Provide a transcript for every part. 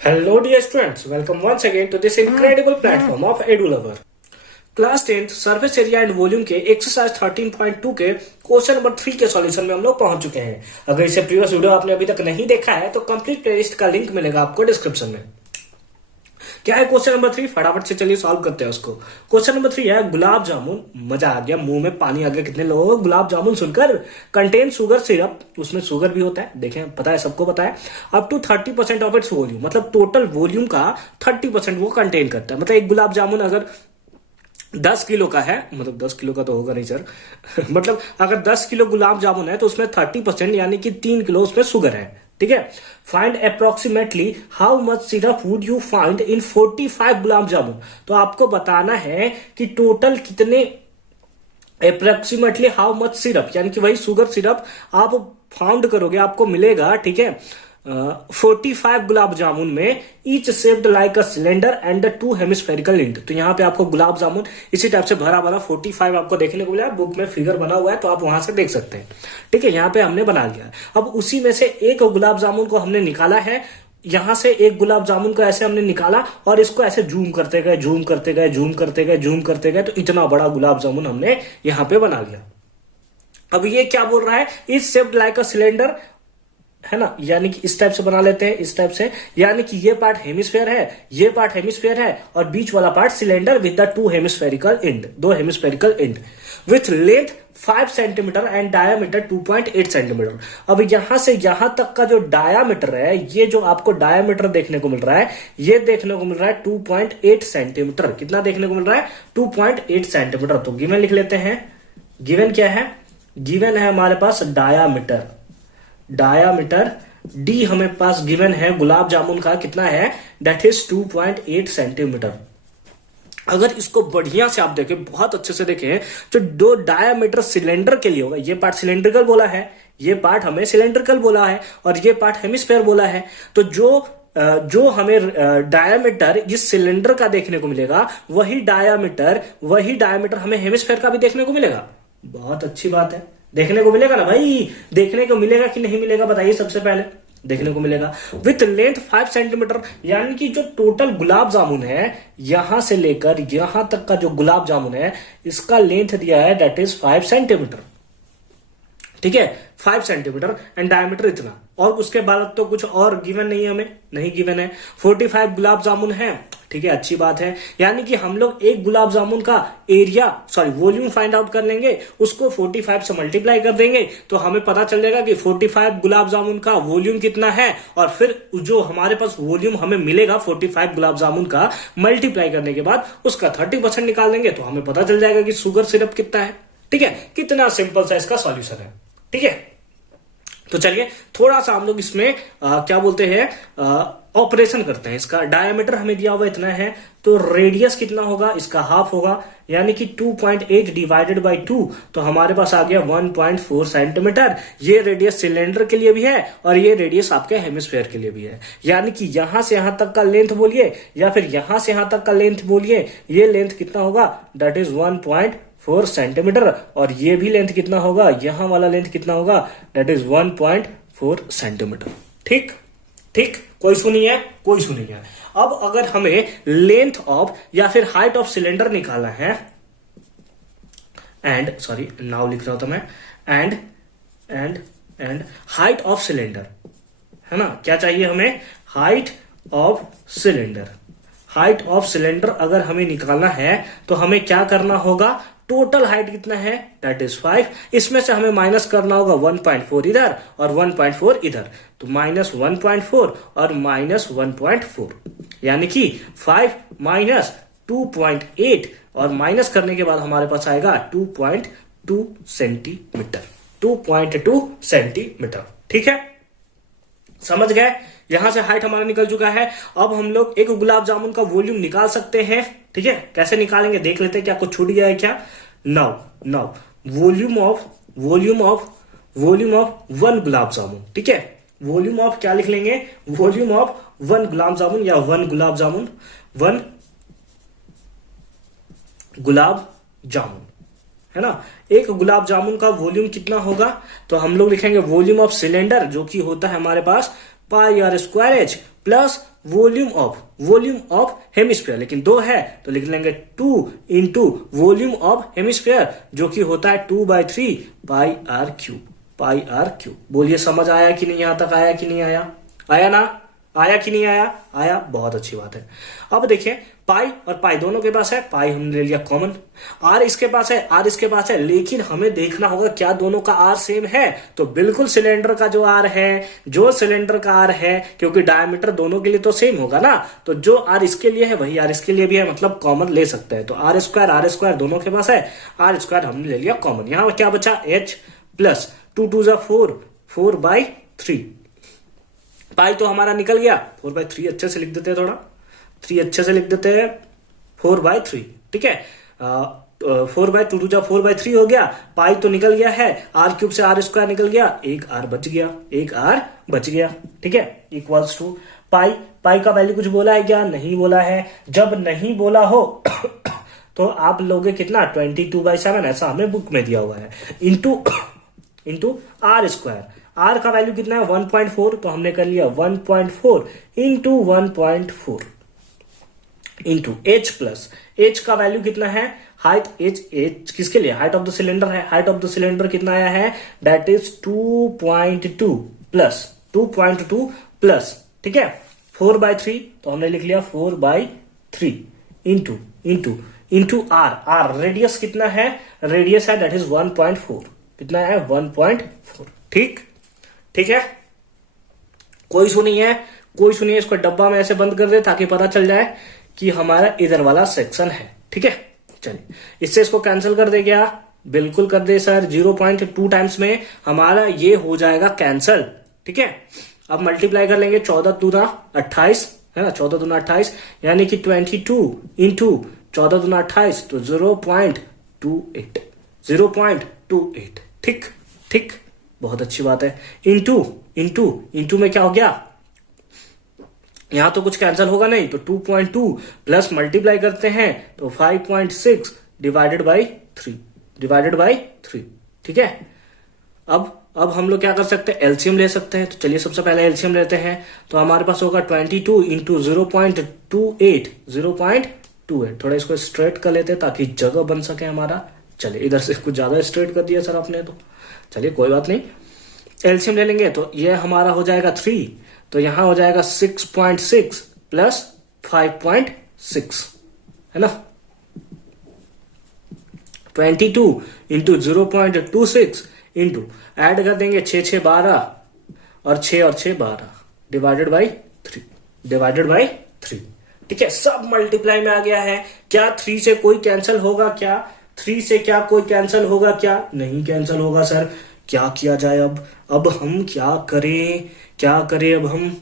Hello dear students, welcome once again to this incredible platform of EduLover. Class 10th surface area and volume के exercise 13.2 के question number 3 के solution में हम लोग पहुंच चुके हैं। अगर इसे प्रीवियस वीडियो आपने अभी तक नहीं देखा है तो कंप्लीट प्लेलिस्ट का लिंक मिलेगा आपको डिस्क्रिप्शन में। क्या है क्वेश्चन नंबर 3, फटाफट से चलिए सॉल्व करते हैं उसको। क्वेश्चन नंबर 3 है गुलाब जामुन, मजा आ गया, मुंह में पानी आ गया कितने लोगों को गुलाब जामुन सुनकर। कंटेन शुगर सिरप, उसमें शुगर भी होता है, देखें पता है, सबको पता है। Up to 30% of its volume, मतलब टोटल वॉल्यूम का 30% वो कंटेन करता है। मतलब एक गुलाब जामुन अगर 10 किलो का है, मतलब 10 किलो का तो होगा नहीं सर मतलब अगर 10 किलो गुलाब जामुन है तो उसमें 30% यानी कि 3 किलो उसमें शुगर है। ठीक है, find approximately how much syrup would you find in 45 gulab jamun. तो आपको बताना है कि टोटल कितने, अप्रोक्सीमेटली हाउ मच सिरप यानी कि वही शुगर सिरप आप फाउंड करोगे, आपको मिलेगा। ठीक है, 45 गुलाब जामुन में each shaped like a cylinder and 2 hemispherical int. तो यहाँ पे आपको गुलाब जामुन इसी टाइप से भरा भरा 45 आपको देखने को मिला है। बुक में फिगर बना हुआ है तो आप वहां से देख सकते हैं। ठीक है, यहाँ पे हमने बना लिया। अब उसी में से एक गुलाब जामुन को हमने निकाला है, यहां से एक गुलाब जामुन को ऐसे हमने निकाला और इसको ऐसे जूम करते गए, जूम करते गए, जूम करते गए, जूम करते गए, तो इतना बड़ा गुलाब जामुन हमने यहाँ पे बना लिया। अब ये क्या बोल रहा है, is shaped like a cylinder, है ना, यानी कि इस टाइप से बना लेते हैं, इस टाइप से, यानी कि ये पार्ट हेमिस्फेयर है, ये पार्ट हेमिस्फेयर है और बीच वाला part cylinder with the 2 hemispherical and, 2 hemispherical and with length 5 centimetre and diameter 2.8 centimetre. अब यहां से यहां तक का जो डायामीटर है, ये जो आपको डायामीटर देखने को मिल रहा है, ये देखने को मिल रहा है 2.8 सेंटीमीटर। कितना देखने को मिल रहा है? 2.8 सेंटीमीटर। तो गिवन लिख लेते हैं। गिवन क्या है? गिवन है हमारे पास डायामीटर। डायामीटर डी हमें पास गिवन है गुलाब जामुन का, कितना है? That is 2.8 centimetre. अगर इसको बढ़िया से आप देखें, बहुत अच्छे से देखें, तो दो डायामीटर सिलेंडर के लिए होगा। ये पार्ट सिलेंड्रिकल बोला है, ये पार्ट हमें सिलेंड्रिकल बोला है और ये पार्ट हेमिस्फेयर बोला है। तो जो हमें डायामीटर इस सिलेंडर का देखने को मिलेगा, वही डायामीटर हमें हेमिस्फेयर का भी देखने को मिलेगा। बहुत अच्छी बात है, देखने को मिलेगा ना भाई? देखने को मिलेगा कि नहीं मिलेगा बताइए? सबसे पहले देखने को मिलेगा। विथ लेंथ 5 सेंटीमीटर, यानी कि जो टोटल गुलाब जामुन है, यहां से लेकर यहां तक का जो गुलाब जामुन है, इसका लेंथ दिया है दैट इज 5 सेंटीमीटर। ठीक है, 5 सेंटीमीटर एंड डायमीटर इतना। और उसके बाद तो कुछ और गिवन नहीं है, हमें नहीं गिवन है। 45 गुलाब जामुन है, ठीक है, अच्छी बात है। यानी कि हम लोग एक गुलाब जामुन का area, sorry volume find out कर लेंगे, उसको 45 से मल्टीप्लाई कर देंगे तो हमें पता चल जाएगा कि 45 गुलाब जामुन का वॉल्यूम कितना है। और फिर जो हमारे पास वॉल्यूम हमें मिलेगा 45 गुलाब जामुन का, मल्टीप्लाई करने के बाद उसका 30% निकाल देंगे तो हमें पता चल जाएगा कि शुगर सिरप कितना है। ठीक है, कितना सिंपल सा इसका सॉल्यूशन है। ठीक है, तो चलिए थोड़ा सा हम लोग इसमें क्या बोलते हैं, ऑपरेशन करते हैं। इसका डायमीटर हमें दिया हुआ इतना है, तो रेडियस कितना होगा? इसका हाफ होगा, यानी कि 2.8 डिवाइडेड बाई 2, तो हमारे पास आ गया 1.4 सेंटीमीटर। ये रेडियस सिलेंडर के लिए भी है और ये रेडियस आपके हेमिस्फेयर के लिए भी है। यानी कि यहां से यहां तक का लेंथ बोलिए या फिर यहां से यहां तक का लेंथ बोलिए, ये लेंथ कितना होगा? That is 1.4 centimetre. और ये भी लेंथ कितना होगा? यहां वाला लेंथ कितना होगा? That is 1.4 centimetre. ठीक ठीक, कोई इशू नहीं है, कोई इशू नहीं है। अब अगर हमें लेंथ ऑफ या फिर हाइट ऑफ सिलेंडर निकालना है, एंड सॉरी नाउ लिख रहा हूं तो मैं, एंड हाइट ऑफ सिलेंडर, है ना, क्या चाहिए हमें? Height of cylinder. Height of cylinder अगर हमें निकालना है तो हमें क्या करना होगा? टोटल हाइट कितना है? That is 5। इसमें से हमें माइनस करना होगा 1.4 इधर और 1.4 इधर, तो माइनस 1.4 और माइनस 1.4, यानी कि 5 माइनस 2.8 और माइनस करने के बाद हमारे पास आएगा 2.2 सेंटीमीटर। 2.2 सेंटीमीटर। ठीक है, समझ गए? यहां से हाइट हमारा निकल चुका है। अब हम लोग एक गुलाब जामुन का वॉल्यूम निकाल सकते हैं। ठीक है, कैसे निकालेंगे देख लेते हैं, क्या कुछ छूट गया है क्या? Now volume of 1 gulab jamun. ठीक है, वॉल्यूम ऑफ क्या लिख लेंगे? वॉल्यूम ऑफ 1 गुलाब जामुन या 1 गुलाब जामुन, 1 गुलाब जामुन, है ना। एक गुलाब जामुन का वॉल्यूम कितना होगा? तो हम लोग लिखेंगे वॉल्यूम ऑफ सिलेंडर, जो कि होता है हमारे पास pi r square h. Plus volume of hemisphere, लेकिन 2 है तो लिख लेंगे 2 इंटू वॉल्यूम ऑफ हेमिस्फीयर, जो कि होता है 2/3 पाई आर क्यूब। बोलिए समझ आया कि नहीं, यहां तक आया कि नहीं आया? आया ना? आया कि नहीं आया? आया, बहुत अच्छी बात है। अब देखिए पाई और पाई दोनों के पास है, पाई हमने ले लिया कॉमन, आर इसके पास है, लेकिन हमें देखना होगा क्या दोनों का आर सेम है। तो बिल्कुल सिलेंडर का जो आर है, क्योंकि डायमीटर दोनों के लिए तो सेम होगा ना, तो जो आर इसके लिए है वही आर इसके लिए भी है, मतलब कॉमन ले सकते हैं। तो आर स्क्वायर दोनों के पास है, आर स्क्वायर हमने ले लिया कॉमन। यहां क्या बचा? h प्लस 2 2 जा 4/3। पाई तो हमारा निकल गया, 4/3 अच्छे से लिख देते हैं, थोड़ा 3 अच्छे से लिख देते हैं, 4/3, ठीक है। 4/2 2 जा 4/3 हो गया, पाई तो निकल गया है, आर क्यूब से आर स्क्वायर निकल गया, एक आर बच गया, ठीक है। इक्वल्स टू पाई का वैल्यू कुछ बोला है क्या? नहीं बोला है। जब नहीं बोला हो तो आप लोगे कितना? 22/7, ऐसा हमें बुक में दिया हुआ है, इंटू आर स्क्वायर। आर का वैल्यू कितना है? 1.4, तो हमने कर लिया 1.4 into 1.4 into H plus H का वैल्यू कितना है? हाइट एच किसके लिए? हाइट ऑफ द सिलेंडर है। हाइट ऑफ द सिलेंडर कितना आया है? दैट इज 2.2 प्लस, ठीक है, 4/3, तो हमने लिख लिया 4/3 इंटू आर रेडियस कितना है? रेडियस है दैट इज 1.4, कितना है? 1.4, ठीक है। कोई सुनिए, इसको डब्बा में ऐसे बंद कर दे ताकि पता चल जाए कि हमारा इधर वाला सेक्शन है, ठीक है। चलिए इससे इसको कैंसिल कर दे क्या? बिल्कुल कर दे सर, 0.2 टाइम्स में हमारा ये हो जाएगा कैंसल, ठीक है। अब मल्टीप्लाई कर लेंगे, 14 दूना 28 है ना, 14 दूना 28, यानी कि 22 इंटू 14 दूना 28, तो 0.28, ठीक, बहुत अच्छी बात है। इंटू में क्या हो गया? यहां तो कुछ कैंसिल होगा नहीं, तो 2.2 प्लस मल्टीप्लाई करते हैं तो 5.6 डिवाइडेड बाई 3, ठीक है। अब हम लोग क्या कर सकते हैं? एलसीएम ले सकते हैं। तो चलिए सबसे पहले एलसीएम लेते हैं, तो हमारे पास होगा 22 इंटू 0.28, थोड़ा इसको स्ट्रेट कर लेते हैं ताकि जगह बन सके हमारा। चलिए इधर से कुछ ज्यादा स्ट्रेट कर दिया सर आपने, तो चलिए कोई बात नहीं, एलसीएम ले लेंगे तो ये हमारा हो जाएगा 3, तो यहां हो जाएगा 6.6 प्लस 5.6, है ना। 22 इंटू 0.26 इंटू ऐड कर देंगे 6 6 12 और 6 और 6 12 डिवाइडेड बाई 3, ठीक है। सब मल्टीप्लाई में आ गया है। क्या 3 से कोई कैंसिल होगा क्या? 3 से क्या कोई कैंसिल होगा क्या? नहीं कैंसिल होगा सर। क्या किया जाए अब हम क्या करें अब हम?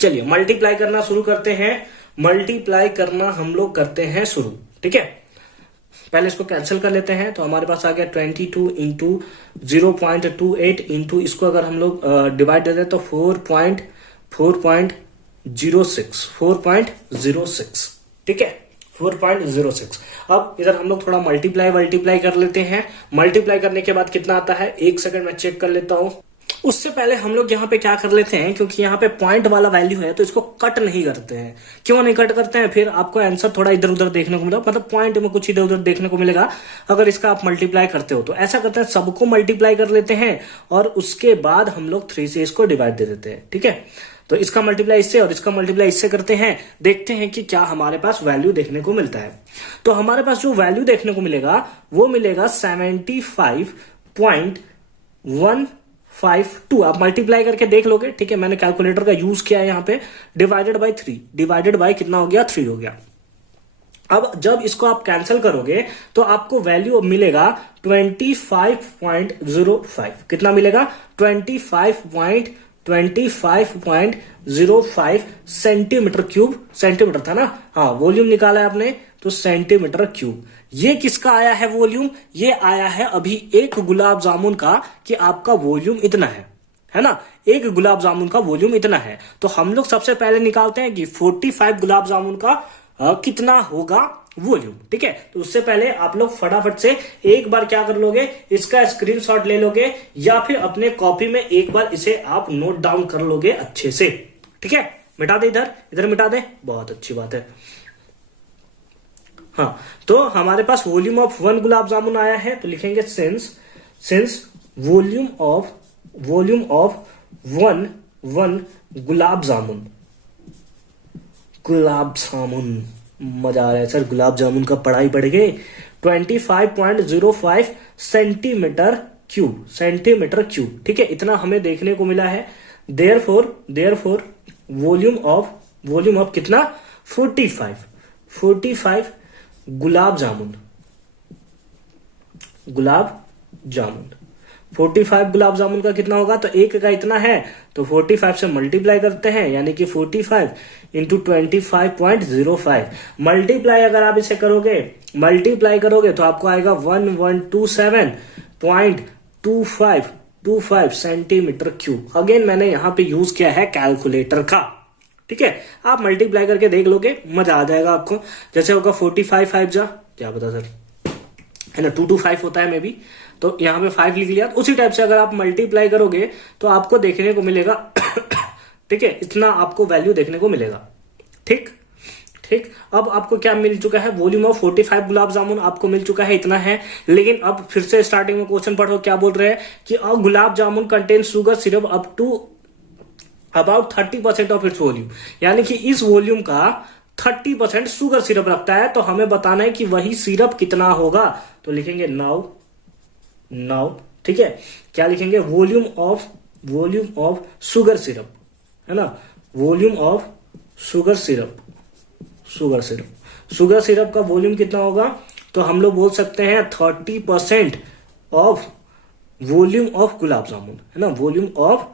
चलिए मल्टीप्लाई करना शुरू करते हैं। मल्टीप्लाई करना हम लोग करते हैं शुरू, ठीक है। पहले इसको कैंसिल कर लेते हैं, तो हमारे पास आ गया 22 इंटू 0.28 इंटू इसको अगर हम लोग डिवाइड दे दें तो 4.06, ठीक है, 4.06। अब इधर हम लोग थोड़ा मल्टीप्लाई कर लेते हैं। मल्टीप्लाई करने के बाद कितना आता है? 1 सेकंड में चेक कर लेता हूं। उससे पहले हम लोग यहाँ पे क्या कर लेते हैं, क्योंकि यहाँ पे पॉइंट वाला वैल्यू है तो इसको कट नहीं करते हैं। क्यों नहीं कट करते हैं? फिर आपको आंसर थोड़ा इधर उधर देखने को मिलेगा, मतलब पॉइंट में कुछ इधर उधर देखने को मिलेगा अगर इसका आप मल्टीप्लाई करते हो। तो ऐसा करते हैं, सबको मल्टीप्लाई कर लेते हैं और उसके बाद हम लोग 3 से इसको डिवाइड दे देते हैं, ठीक है। तो इसका मल्टीप्लाई इससे और इसका मल्टीप्लाई इससे करते हैं, देखते हैं कि क्या हमारे पास वैल्यू देखने को मिलता है। तो हमारे पास जो वैल्यू देखने को मिलेगा वो मिलेगा 75.152। आप मल्टीप्लाई करके देख लोगे, ठीक है। मैंने कैलकुलेटर का यूज किया है यहाँ पे। डिवाइडेड बाई 3, डिवाइडेड बाई कितना हो गया? 3 हो गया। अब जब इसको आप कैंसिल करोगे तो आपको वैल्यू मिलेगा 25.05। कितना मिलेगा? 25.05 सेंटीमीटर क्यूब। सेंटीमीटर था ना, हाँ, वॉल्यूम निकाला है आपने तो सेंटीमीटर क्यूब। ये किसका आया है वॉल्यूम? ये आया है अभी एक गुलाब जामुन का, कि आपका वॉल्यूम इतना है ना, एक गुलाब जामुन का वॉल्यूम इतना है। तो हम लोग सबसे पहले निकालते हैं कि 45 गुलाब जामुन का कितना होगा वॉल्यूम, ठीक है। तो उससे पहले आप लोग फटाफट से एक बार क्या कर लोगे, इसका स्क्रीनशॉट ले लोगे या फिर अपने कॉपी में एक बार इसे आप नोट डाउन कर लोगे अच्छे से, ठीक है, मिटा दे, इधर इधर मिटा दे, बहुत अच्छी बात है। हाँ, तो हमारे पास वॉल्यूम ऑफ 1 गुलाब जामुन आया है, तो लिखेंगे since volume of 1 gulab jamun मजा आ रहा है सर, गुलाब जामुन का पढ़ाई बढ़ गई। 25.05 सेंटीमीटर क्यूब, ठीक है, इतना हमें देखने को मिला है। देयरफॉर वॉल्यूम ऑफ कितना, 45 गुलाब जामुन 45 गुलाब जामुन का कितना होगा, तो एक का इतना है, तो 45 से मल्टीप्लाई करते हैं, यानी कि 45 इंटू 25.05 मल्टीप्लाई अगर आप इसे करोगे तो आपको आएगा 1127.25 सेंटीमीटर क्यूब। अगेन मैंने यहां पे यूज किया है कैलकुलेटर का, ठीक है, आप मल्टीप्लाई करके देख लोगे, मजा आ जाएगा आपको। जैसे होगा 45 5 जा, क्या पता सर, है ना, 225 होता है मे बी, तो यहाँ पे 5 लिख लिया। उसी टाइप से अगर आप मल्टीप्लाई करोगे तो आपको देखने को मिलेगा ठीक है, इतना आपको वैल्यू देखने को मिलेगा। ठीक, अब आपको क्या मिल चुका है, वॉल्यूम ऑफ 45 गुलाब जामुन आपको मिल चुका है, इतना है। लेकिन अब फिर से स्टार्टिंग में क्वेश्चन पढ़ो, क्या बोल रहे हैं कि a gulab jamun contain sugar syrup up to about 30% of its volume, यानी कि इस वॉल्यूम का 30% शुगर सिरप रखता है, तो हमें बताना है कि वही सिरप कितना होगा। तो लिखेंगे नाउ, ठीक है, क्या लिखेंगे, वॉल्यूम ऑफ शुगर सिरप, है ना, वॉल्यूम ऑफ शुगर सिरप का वॉल्यूम कितना होगा, तो हम लोग बोल सकते हैं 30% of volume of gulab jamun, है ना, वॉल्यूम ऑफ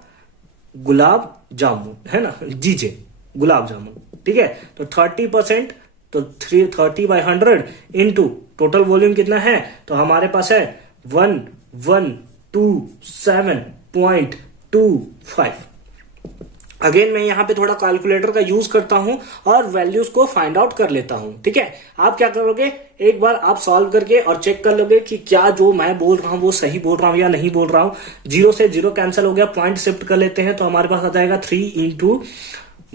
गुलाब जामुन, है ना, जीजे गुलाब जामुन, ठीक है। तो 30%, तो 30/100 इंटू टोटल वॉल्यूम कितना है, तो हमारे पास है 1127.25। अगेन मैं यहां पे थोड़ा कैलकुलेटर का यूज करता हूं और वैल्यूज को फाइंड आउट कर लेता हूं, ठीक है। आप क्या करोगे, एक बार आप सॉल्व करके और चेक कर लोगे कि क्या जो मैं बोल रहा हूं वो सही बोल रहा हूं या नहीं बोल रहा हूं। 0 से 0 कैंसिल हो गया, पॉइंट शिफ्ट कर लेते हैं, तो हमारे पास आ जाएगा 3 इंटू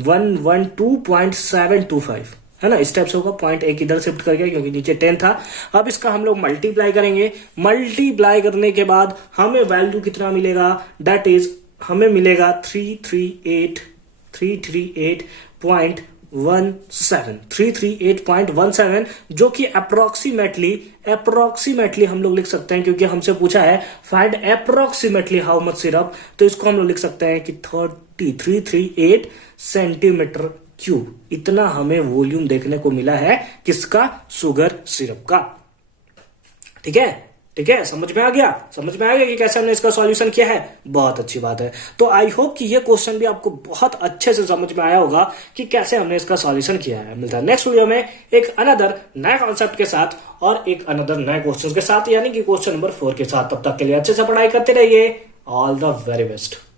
112.725, है ना, इस टाइप से होगा। पॉइंट एक इधर शिफ्ट कर गया क्योंकि नीचे 10 था। अब इसका हम लोग मल्टीप्लाई करेंगे, मल्टीप्लाई करने के बाद हमें वैल्यू कितना मिलेगा, दैट इज हमें मिलेगा 338.17, जो कि अप्रोक्सीमेटली हम लोग लिख सकते हैं, क्योंकि हमसे पूछा है find approximately how much syrup, तो इसको हम लोग लिख सकते हैं कि 338 सेंटीमीटर क्यूब। इतना हमें वॉल्यूम देखने को मिला है किसका, शुगर सिरप का। ठीक है, समझ में आ गया कि कैसे हमने इसका सॉल्यूशन किया है। बहुत अच्छी बात है। तो आई होप कि ये क्वेश्चन भी आपको बहुत अच्छे से समझ में आया होगा कि कैसे हमने इसका सॉल्यूशन किया है। मिलता है नेक्स्ट वीडियो में एक अनदर नए कॉन्सेप्ट के साथ और एक अनदर नए क्वेश्चन के साथ, यानी कि क्वेश्चन नंबर 4 के साथ। तब तक के लिए अच्छे से पढ़ाई करते रहिए। All the very best.